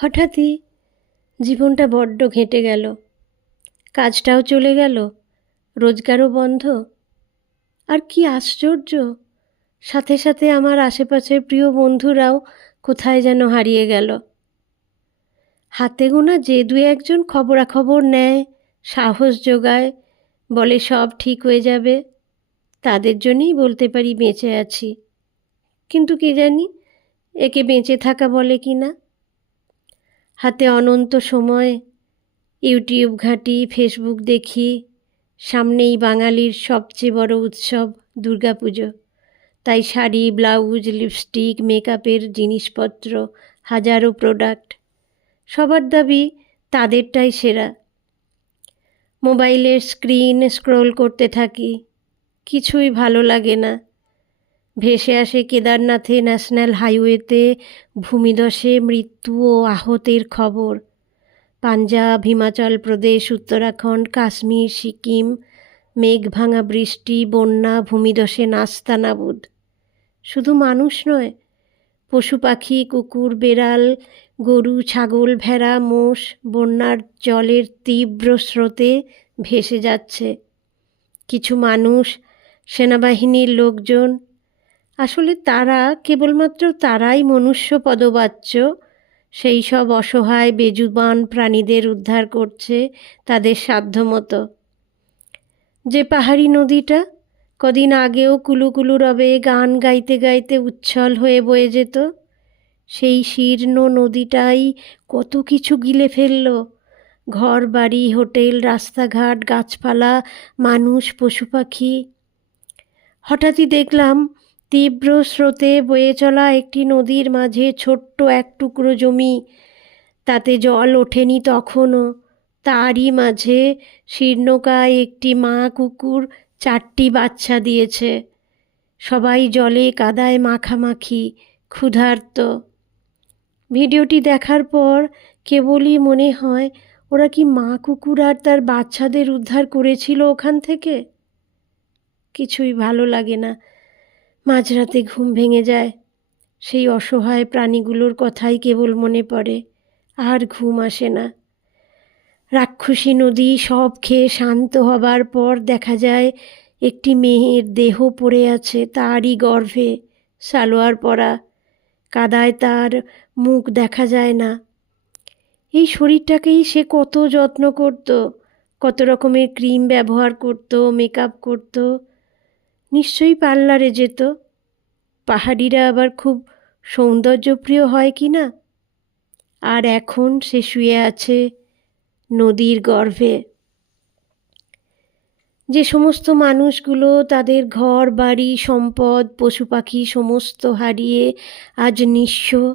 হঠাৎই জীবনটা বড্ড ঘেঁটে গেল। কাজটাও চলে গেল, রোজগারও বন্ধ। আর কি আশ্চর্য, সাথে সাথে আমার আশেপাশের প্রিয় বন্ধুরাও কোথায় যেন হারিয়ে গেল। হাতে গোনা যে দু একজন খবরাখবর নেয়, সাহস যোগায়, বলে সব ঠিক হয়ে যাবে, তাদের জন্যই বলতে পারি বেঁচে আছি। কিন্তু কে জানি একে বেঁচে থাকা বলে কি না। হাতে অনন্ত সময়, ইউটিউব ঘাঁটি, ফেসবুক দেখি। সামনেই বাঙালির সবচেয়ে বড় উৎসব দুর্গাপুজো। তাই শাড়ি, ব্লাউজ, লিপস্টিক, মেকআপের জিনিসপত্র, হাজারো প্রোডাক্ট। সবার দাবি তাদেরটাই সেরা। মোবাইলের স্ক্রিন স্ক্রোল করতে থাকি, কিছুই ভালো লাগে না। ভেসে আসে কেদারনাথে ন্যাশনাল হাইওয়েতে ভূমিধসে মৃত্যু ও আহতের খবর। পাঞ্জাব, হিমাচল প্রদেশ, উত্তরাখণ্ড, কাশ্মীর, সিকিম, মেঘ ভাঙা বৃষ্টি, বন্যা, ভূমিধসে নাস্তানাবুদ। শুধু মানুষ নয়, পশু পাখি, কুকুর, বেড়াল, গরু, ছাগল, ভেড়া, মোষ বন্যার জলের তীব্র স্রোতে ভেসে যাচ্ছে। কিছু মানুষ, সেনাবাহিনীর লোকজন, আসলে তারা কেবলমাত্র তারাই মনুষ্য পদবাচ্য, সেই সব অসহায় বেজুবান প্রাণীদের উদ্ধার করছে তাদের সাধ্যমতো। যে পাহাড়ি নদীটা কদিন আগেও কুলুকুলু রবে গান গাইতে গাইতে উচ্ছল হয়ে বয়ে যেত, সেই শীর্ণ নদীটাই কত কিছু গিলে ফেলল। ঘর বাড়ি, হোটেল, রাস্তাঘাট, গাছপালা, মানুষ, পশু পাখি। হঠাৎই দেখলাম তীব্র স্রোতে বয়ে চলা একটি নদীর মাঝে ছোট্ট এক টুকরো জমি। তাতে জল ওঠেনি তখনও, তারই মাঝে শীর্ণকায় একটি মা কুকুর 4টি বাচ্চা দিয়েছে। সবাই জলে কাদায় মাখামাখি, ক্ষুধার্ত। ভিডিওটি দেখার পর কেবলই মনে হয়, ওরা কি মা কুকুর আর তার বাচ্চাদের উদ্ধার করেছিল ওখান থেকে? কিছুই ভালো লাগে না। মাঝরাতে ঘুম ভেঙে যায়, সেই অসহায় প্রাণীগুলোর কথাই কেবল মনে পড়ে, আর ঘুম আসে না। রাক্ষসী নদী সব খেয়ে শান্ত হবার পর দেখা যায় একটি মেয়ের দেহ পড়ে আছে তারই গর্ভে, সালোয়ার পরা, কাদায় তার মুখ দেখা যায় না। এই শরীরটাকেই সে কত যত্ন করত, কত রকমের ক্রিম ব্যবহার করত, মেকআপ করত। নিশ্চয়ই পার্লারে যেত। পাহাড়িরা আবার খুব সৌন্দর্যপ্রিয় হয় কি না। আর এখন সে শুয়ে আছে নদীর গর্ভে। যে সমস্ত মানুষগুলো তাদের ঘর বাড়ি, সম্পদ, পশু পাখি সমস্ত হারিয়ে আজ নিঃস্ব,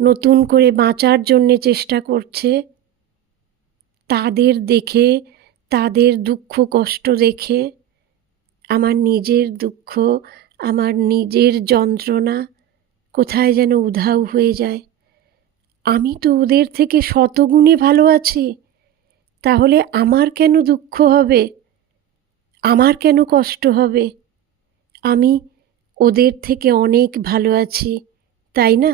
নতুন করে বাঁচার জন্যে চেষ্টা করছে, তাদের দেখে, তাদের দুঃখ কষ্ট দেখে আমার নিজের দুঃখ, আমার নিজের যন্ত্রণা কোথায় যেন উধাও হয়ে যায়। আমি তো ওদের থেকে শতগুণে ভালো আছি, তাহলে আমার কেন দুঃখ হবে, আমার কেন কষ্ট হবে? আমি ওদের থেকে অনেক ভালো আছি, তাই না?